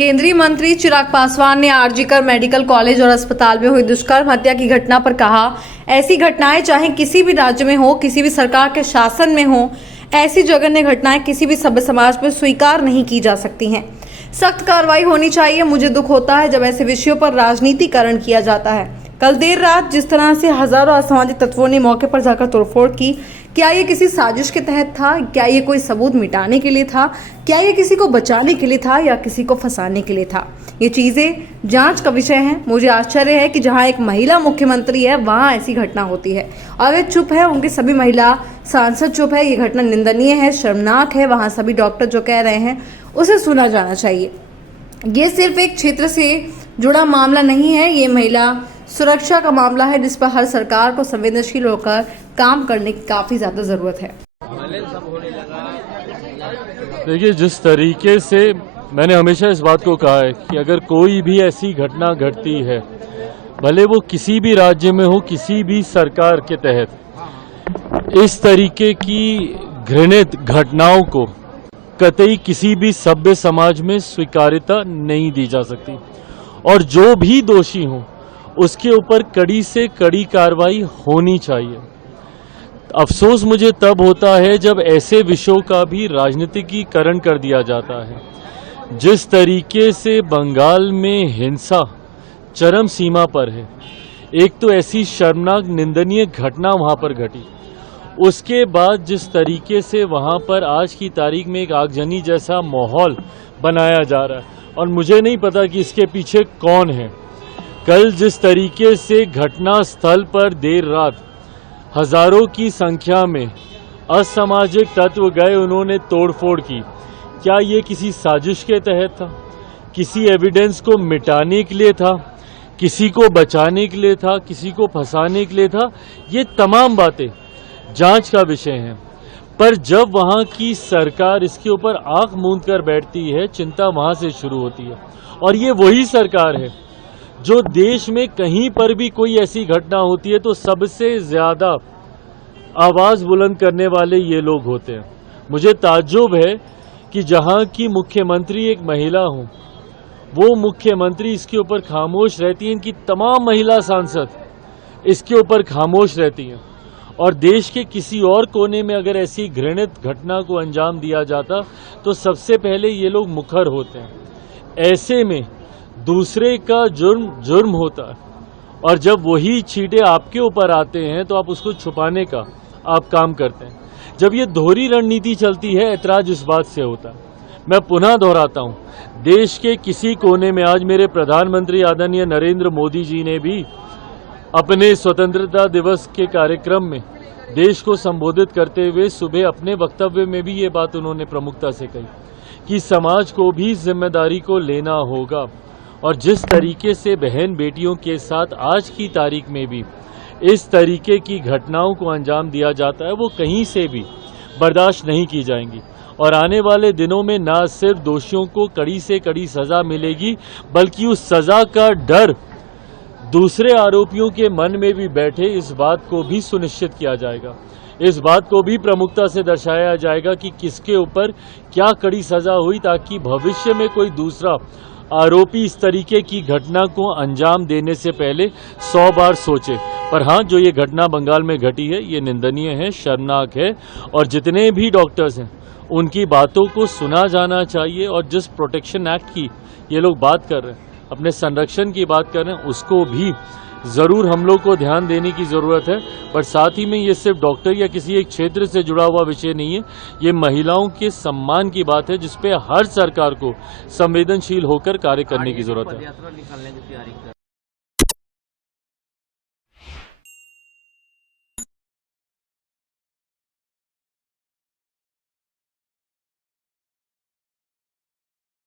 केंद्रीय मंत्री चिराग पासवान ने आरजीकर मेडिकल कॉलेज और अस्पताल में हुई दुष्कर्म हत्या की घटना पर कहा, ऐसी घटनाएं चाहे किसी भी राज्य में हो, किसी भी सरकार के शासन में हो, ऐसी जघन्य घटनाएं किसी भी सभ्य समाज में स्वीकार नहीं की जा सकती हैं। सख्त कार्रवाई होनी चाहिए। मुझे दुख होता है जब ऐसे विषयों पर राजनीतिकरण किया जाता है। कल देर रात जिस तरह से हजारों असामाजिक तत्वों ने मौके पर जाकर तोड़फोड़ की, क्या ये किसी साजिश के तहत था? क्या ये कोई सबूत मिटाने के लिए था? क्या ये किसी को बचाने के लिए था या किसी को फंसाने के लिए था? ये चीजें जांच का विषय हैं। मुझे आश्चर्य है कि जहां एक महिला मुख्यमंत्री है वहां ऐसी घटना होती है और वे चुप है, उनके सभी महिला सांसद चुप है। ये घटना निंदनीय है, शर्मनाक है। वहां सभी डॉक्टर जो कह रहे हैं उसे सुना जाना चाहिए। ये सिर्फ एक क्षेत्र से जुड़ा मामला नहीं है, ये महिला सुरक्षा का मामला है जिस पर हर सरकार को संवेदनशील होकर काम करने की काफी ज्यादा जरूरत है। देखिए, जिस तरीके से मैंने हमेशा इस बात को कहा है कि अगर कोई भी ऐसी घटना घटती है, भले वो किसी भी राज्य में हो, किसी भी सरकार के तहत, इस तरीके की घृणित घटनाओं को कतई किसी भी सभ्य समाज में स्वीकार्यता नहीं दी जा सकती और जो भी दोषी हो उसके ऊपर कड़ी से कड़ी कार्रवाई होनी चाहिए। अफसोस मुझे तब होता है जब ऐसे विषयों का भी राजनीतिकीकरण कर दिया जाता है। जिस तरीके से बंगाल में हिंसा चरम सीमा पर है, एक तो ऐसी शर्मनाक निंदनीय घटना वहां पर घटी, उसके बाद जिस तरीके से वहां पर आज की तारीख में एक आगजनी जैसा माहौल बनाया जा रहा है और मुझे नहीं पता कि इसके पीछे कौन है। कल जिस तरीके से घटना स्थल पर देर रात हजारों की संख्या में असामाजिक तत्व गए, उन्होंने तोड़फोड़ की, क्या ये किसी साजिश के तहत था? किसी एविडेंस को मिटाने के लिए था? किसी को बचाने के लिए था? किसी को फंसाने के लिए था? ये तमाम बातें जांच का विषय हैं। पर जब वहां की सरकार इसके ऊपर आंख मूंद कर बैठती है, चिंता वहां से शुरू होती है। और ये वही सरकार है जो देश में कहीं पर भी कोई ऐसी घटना होती है तो सबसे ज्यादा आवाज बुलंद करने वाले ये लोग होते हैं। मुझे ताज्जुब है कि जहां की मुख्यमंत्री एक महिला हो, वो मुख्यमंत्री इसके ऊपर खामोश रहती हैं। इनकी तमाम महिला सांसद इसके ऊपर खामोश रहती हैं और देश के किसी और कोने में अगर ऐसी घृणित घटना को अंजाम दिया जाता तो सबसे पहले ये लोग मुखर होते हैं। ऐसे में दूसरे का जुर्म होता है और जब वही छींटे आपके ऊपर आते हैं तो आप उसको छुपाने का आप काम करते हैं। जब ये दोहरी रणनीति चलती है, ऐतराज इस बात से होता है। मैं पुनः दोहराता हूं, देश के किसी कोने में आज मेरे प्रधानमंत्री आदरणीय नरेंद्र मोदी जी ने भी अपने स्वतंत्रता दिवस के कार्यक्रम में देश को संबोधित करते हुए सुबह अपने वक्तव्य में भी ये बात उन्होंने प्रमुखता से कही कि समाज को भी जिम्मेदारी को लेना होगा। और जिस तरीके से बहन बेटियों के साथ आज की तारीख में भी इस तरीके की घटनाओं को अंजाम दिया जाता है, वो कहीं से भी बर्दाश्त नहीं की जाएंगी। और आने वाले दिनों में न सिर्फ दोषियों को कड़ी से कड़ी सजा मिलेगी, बल्कि उस सजा का डर दूसरे आरोपियों के मन में भी बैठे, इस बात को भी सुनिश्चित किया जाएगा। इस बात को भी प्रमुखता से दर्शाया जाएगा कि किसके ऊपर क्या कड़ी सजा हुई, ताकि भविष्य में कोई दूसरा आरोपी इस तरीके की घटना को अंजाम देने से पहले 100 बार सोचे। पर हाँ, जो ये घटना बंगाल में घटी है, ये निंदनीय है, शर्मनाक है और जितने भी डॉक्टर्स हैं उनकी बातों को सुना जाना चाहिए। और जिस प्रोटेक्शन एक्ट की ये लोग बात कर रहे हैं, अपने संरक्षण की बात कर रहे हैं, उसको भी ज़रूर हम लोग को ध्यान देने की ज़रूरत है। पर साथ ही में ये सिर्फ डॉक्टर या किसी एक क्षेत्र से जुड़ा हुआ विषय नहीं है, ये महिलाओं के सम्मान की बात है जिस पे हर सरकार को संवेदनशील होकर कार्य करने की ज़रूरत है।